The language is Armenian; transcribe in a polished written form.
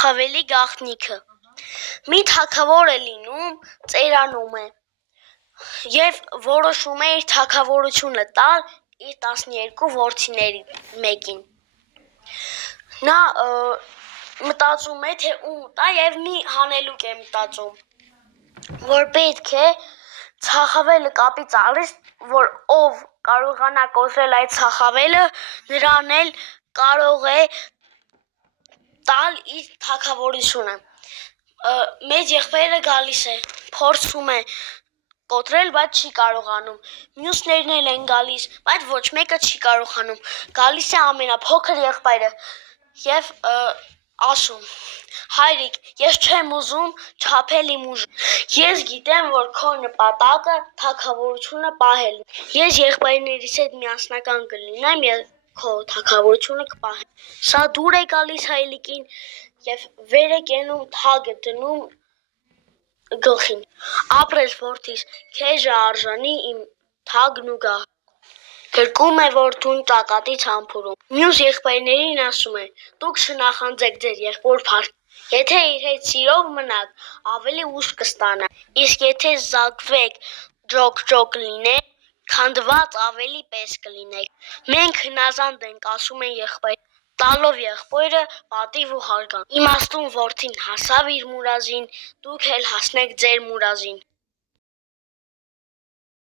Ցախավելի գաղտնիքը։ Մի թագավոր է լինում, ծերանում է եւ որոշում է իր թագավորությունը տալ իր 12 որդիների մեկին։ Նա մտածում է, թե ում տա եւ մի հանելուկ է մտածում, որ պետք է ցախավելը կապի ծառից, որ ով կարողանա կոտրել այդ ցախավելը, նրան էլ կարող է տալ իր թագավորությունը։ Մեծ եղբայրը գալիս է, փորձում է կոտրել, բայց չի կարողանում։ Մյուսներն էլ են գալիս, բայց ոչ մեկը չի կարողանում։ Գալիս է ամենափոքր եղբայրը եւ ասում. «Հայրիկ, ես չեմ ուզում չափել իմ ուժը։ Ես գիտեմ, որ քո նպատակը թագավորությունը պահելն է։ Ես եղբայրներիս հետ միասնական կլինեմ եւ քո թագավորությունը կպահեմ»։ Սա դուր է գալիս հայրիկին եւ վեր է կենում, թագ է դնում գլխին։ Ապրես որդիս, քեզ է արժանի իմ թագն ու գահը։ Գրկում է որդուն ճակատից համբուրում։ Մյուս եղբայրներին ասում է. «Դուք չնախանձեք ձեր եղբոր փառքին։ Եթե իր հետ սիրով մնաք, ավելի ուժ կստանաք, իսկ եթե զակվեք, ջոկ լինեք, քանդված ավելի պես կլինեք»։ Մենք հնազանդ ենք, ասում են եղբայրները, տալով եղբորը պատիվ ու հարգանք։ Իմաստուն որդին հասավ իր մուրազին, դուք էլ հասնեք ձեր մուրազին։